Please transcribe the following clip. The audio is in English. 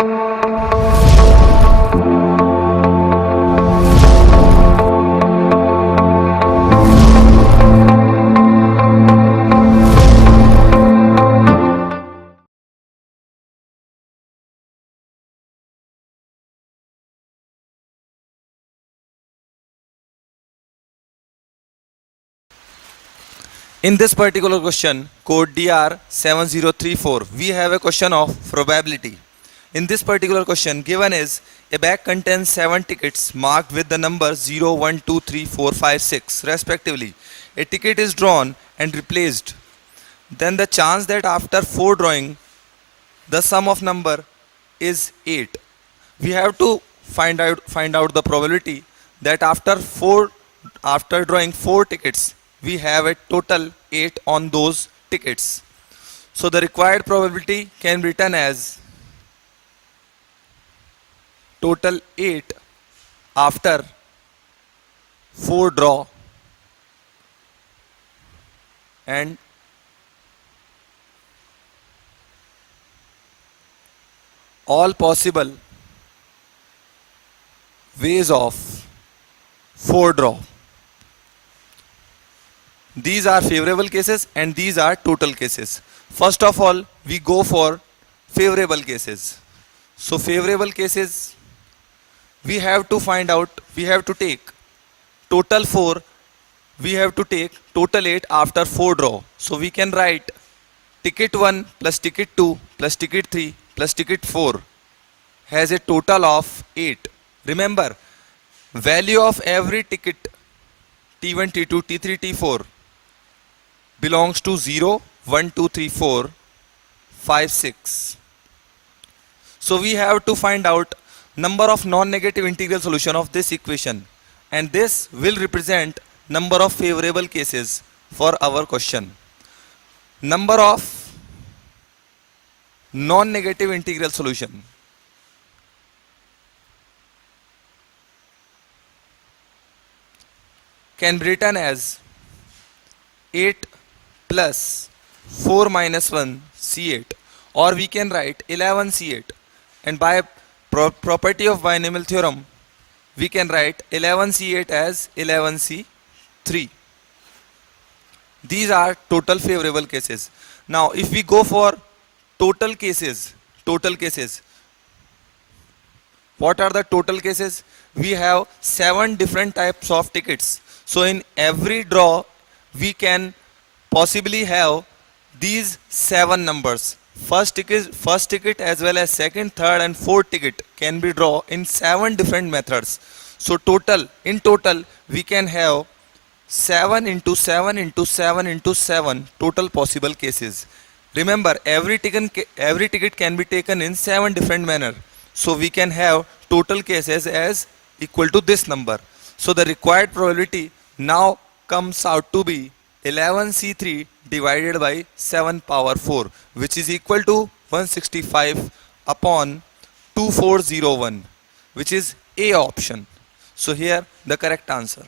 In this particular question, code DR7034, we have a question of probability. In this particular question, given is a bag contains 7 tickets marked with the number 0, 1, 2, 3, 4, 5, 6 respectively. A ticket is drawn and replaced. Then the chance that after 4 drawing, the sum of number is 8. We have to find out the probability that after drawing 4 tickets, we have a total 8 on those tickets. So the required probability can be written as total 8 after 4 draw and all possible ways of 4 draw. These are favorable cases and these are total cases. First of all, we go for favorable cases. So favorable cases, we have to take total 4, we have to take total 8 after 4 draw. So we can write ticket 1 plus ticket 2 plus ticket 3 plus ticket 4 has a total of 8. Remember, value of every ticket T1, T2, T3, T4 belongs to 0, 1, 2, 3, 4, 5, 6. So we have to find out number of non-negative integral solution of this equation, and this will represent number of favorable cases for our question. Number of non-negative integral solution can be written as 8 plus 4 minus 1 C8, or we can write 11 C8, and by property of binomial theorem we can write 11 C8 as 11 C3. These are total favorable cases. Now if we go for total cases, what are the total cases? We have 7 different types of tickets. So in every draw we can possibly have these 7 numbers. First ticket as well as second, third and fourth ticket can be drawn in 7 different methods. So in total we can have 7 into 7 into 7 into 7 total possible cases. Remember, every ticket can be taken in 7 different manner. So we can have total cases as equal to this number. So the required probability now comes out to be 11C3 divided by 7 power 4, which is equal to 165 upon 2401, which is A option. So here the correct answer.